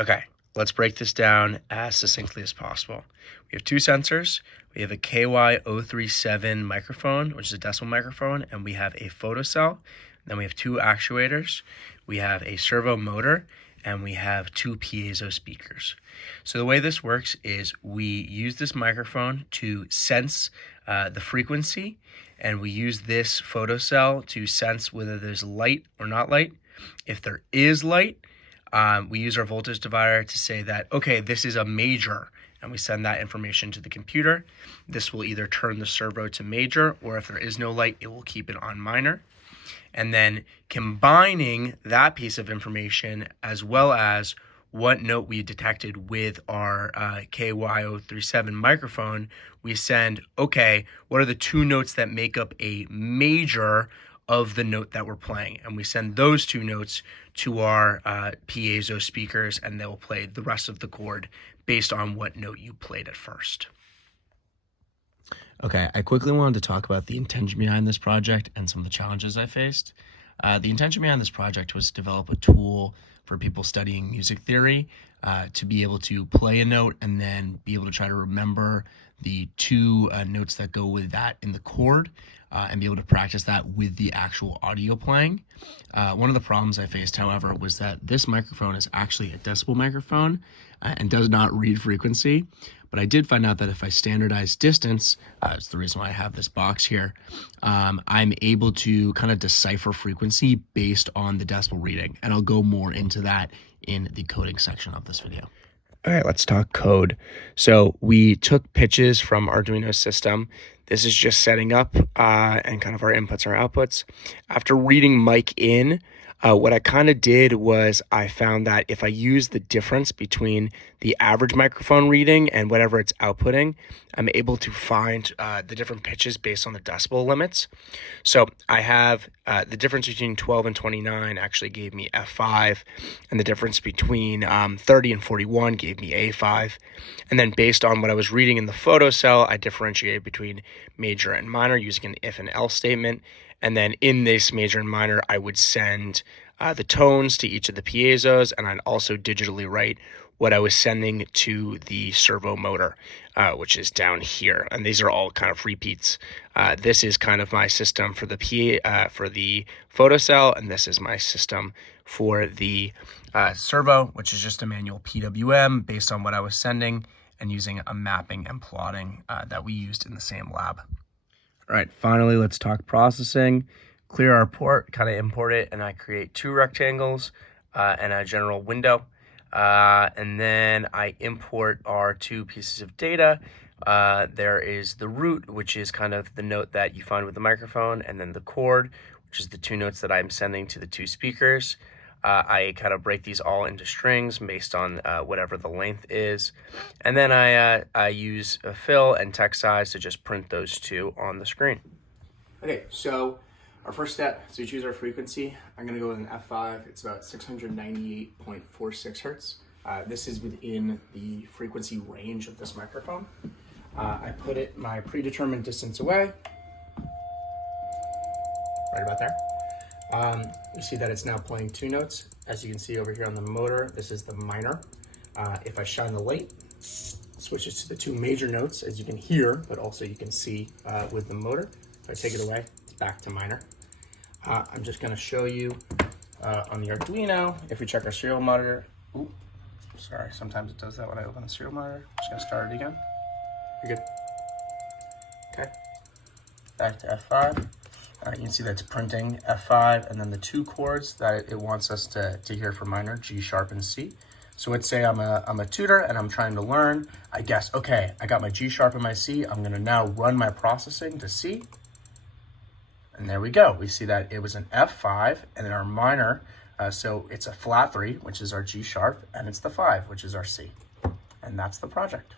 Okay, let's break this down as succinctly as possible. We have two sensors. We have a KY037 microphone, which is a decibel microphone, and we have a photocell. Then we have two actuators. We have a servo motor, and we have two piezo speakers. So the way this works is we use this microphone to sense the frequency, and we use this photocell to sense whether there's light or not light. If there is light, we use our voltage divider to say that, okay, this is a major, and we send that information to the computer. This will either turn the servo to major, or if there is no light, it will keep it on minor. And then combining that piece of information as well as what note we detected with our KY037 microphone, we send, okay, what are the two notes that make up a major of the note that we're playing? And we send those two notes to our piezo speakers, and they'll play the rest of the chord based on what note you played at first. Okay, I quickly wanted to talk about the intention behind this project and some of the challenges I faced. The intention behind this project was to develop a tool for people studying music theory to be able to play a note and then be able to try to remember the two notes that go with that in the chord and be able to practice that with the actual audio playing. One of the problems I faced, however, was that this microphone is actually a decibel microphone and does not read frequency. But I did find out that if I standardize distance, it's the reason why I have this box here, I'm able to kind of decipher frequency based on the decibel reading. And I'll go more into that in the coding section of this video. All right, let's talk code. So we took pitches from Arduino system. This is just setting up and kind of our inputs, our outputs. After reading mic in, what I kind of did was I found that if I use the difference between the average microphone reading and whatever it's outputting, I'm able to find the different pitches based on the decibel limits. So I have the difference between 12 and 29 actually gave me F5, and the difference between 30 and 41 gave me A5. And then based on what I was reading in the photocell, I differentiated between major and minor using an if and else statement. And then in this major and minor, I would send the tones to each of the piezos, and I'd also digitally write what I was sending to the servo motor, which is down here. And these are all kind of repeats. This is kind of my system for the photocell, and this is my system for the servo, which is just a manual PWM based on what I was sending and using a mapping and plotting that we used in the same lab. All right, finally, let's talk processing. Clear our port, kind of import it, and I create two rectangles and a general window. And then I import our two pieces of data. There is the root, which is kind of the note that you find with the microphone, and then the chord, which is the two notes that I'm sending to the two speakers. I kind of break these all into strings based on whatever the length is. And then I use a fill and text size to just print those two on the screen. Okay, so our first step is to choose our frequency. I'm going to go with an F5. It's about 698.46 hertz. This is within the frequency range of this microphone. I put it my predetermined distance away, right about there. You see that it's now playing two notes. As you can see over here on the motor, this is the minor. If I shine the light, it switches to the two major notes, as you can hear, but also you can see with the motor. If I take it away, it's back to minor. I'm just going to show you on the Arduino, if we check our serial monitor. Ooh, sorry, sometimes it does that when I open the serial monitor. Just going to start it again. You're good. Okay, back to F5. You can see that's printing F5, and then the two chords that it wants us to hear for minor, G sharp and C. So let's say I'm a tutor and I'm trying to learn. I guess, okay, I got my G sharp and my C. I'm gonna now run my processing to C. And there we go. We see that it was an F5 and then our minor, so it's a flat 3, which is our G sharp, and it's the 5, which is our C. And that's the project.